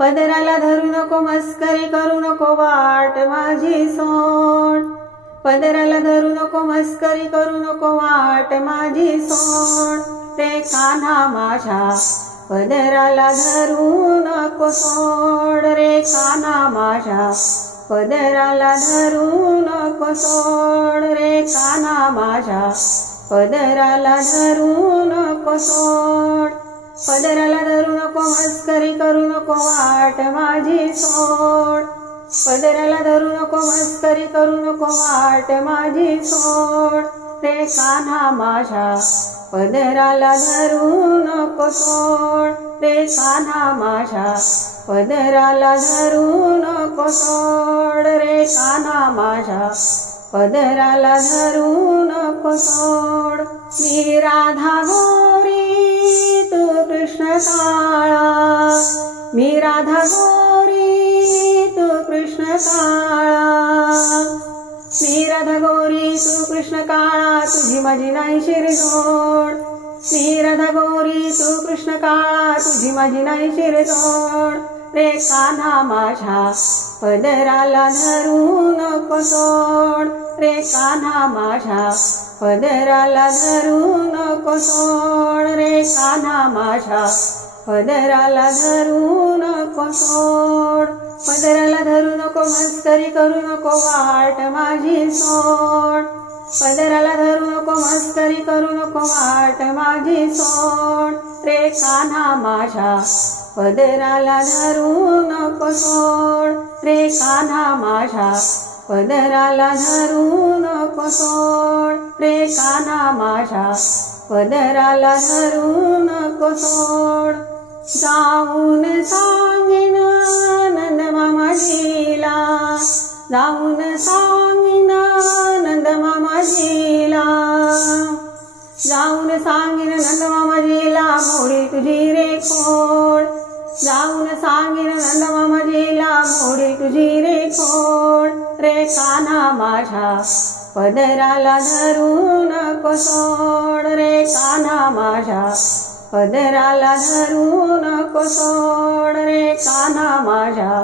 पदराला धरू नको मस्करी करू नको वाट माझी सोड। पदराला धरू नको मस्करी करू नको वाट माझी सोड। रे कान्हा माझ्या पदराला धरू नको सोड। रे कान्हा माझ्या पदराला धरू नको सोड। रे कान्हा माझ्या पदराला धरू नको सोड। पदराला धरू नको मस्करी करू नको वाट माझी सोड। पदराला धरू नको मस्करी करू नको वाट माझी सोड। रे कान्हा माझ्या पदराला धरू नको सोड। रे कान्हा माझ्या पदराला धरू नको सोड। रे कान्हा माझ्या पदराला धरू नको सोड। मी राधा गोरी तू कृष्ण काळा। मी राधा गोरी तू कृष्ण काळा। मी राधा गोरी तू कृष्ण काळा तुझी माझी नाही शिरजोड। मी राधा गोरी तू कृष्ण काळा तुझी माझी नाही शिरजोड। रे कान्हा माझ्या पदराला धरू नको सोड। रे कान्हा माझ्या पदराला धरू नको सोड। रे कान्हा माझ्या पदराला धरू नको सोड। पदराला धरू नको मस्करी करू नको वाट माझी सोड। पदराला धरू नको मस्करी करू नको वाट माझी सोड। रे कान्हा माझ्या पदराला धरू नको सोड। रे कान्हा माझ्या पदराला धरू नको सोड। रे कान्हा माझ्या पदराला धरू नको सोड। जाऊन सांगीन नंद मामाजीला। जाऊन सांगीन नंद मामाजीला। जाऊन सांगीन नंद मामाजीला मोडी तुझी रे खोड। जाऊन सांगीन नंद मामाजीला मोडी तुझी रे खोड। रे कान्हा माझ्या पदराला धरू नको सोड। रे कान्हा माझ्या पदराला धरू नको सोड। रे कान्हा माझ्या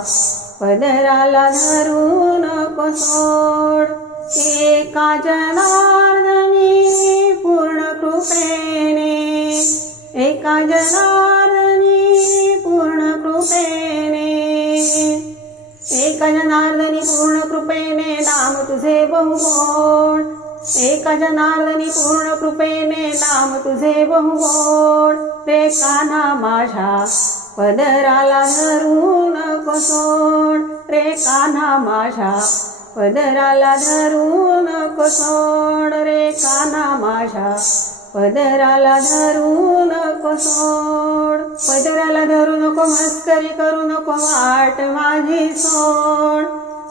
पदराला धरू नको सोड। एका जनार्दनी पूर्ण कृपेने। एका जनार्दनी पूर्ण कृपेने। एका जनार्दनी पूर्ण कृपेने नाम तुझे बहुगोड। एका जनार्दनी पूर्ण कृपेने नाम तुझे बहुगोड। रे कान्हा माझ्या पदराला धरू नको सोड। रे कान्हा माझ्या पदराला धरू नको सोड। रे कान्हा माझ्या पदराला धरू नको सोड। पदराला धरू नको मस्करी करू नको वाट माझी सोड।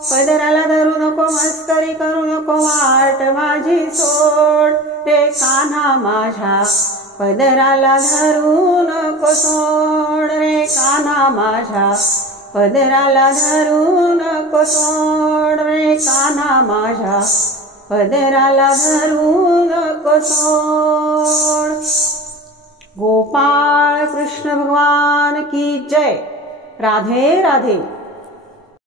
पदराला धरू नको मस्करी करू नको वाट माझी सोड। रे कान्हा माझ्या पदराला धरू नको सोड। रे कान्हा माझ्या पदराला धरू नको सोड। रे कान्हा माझ्या पदराला धरू नको सोड। गोपाळ कृष्ण भगवान की जय। राधे राधे।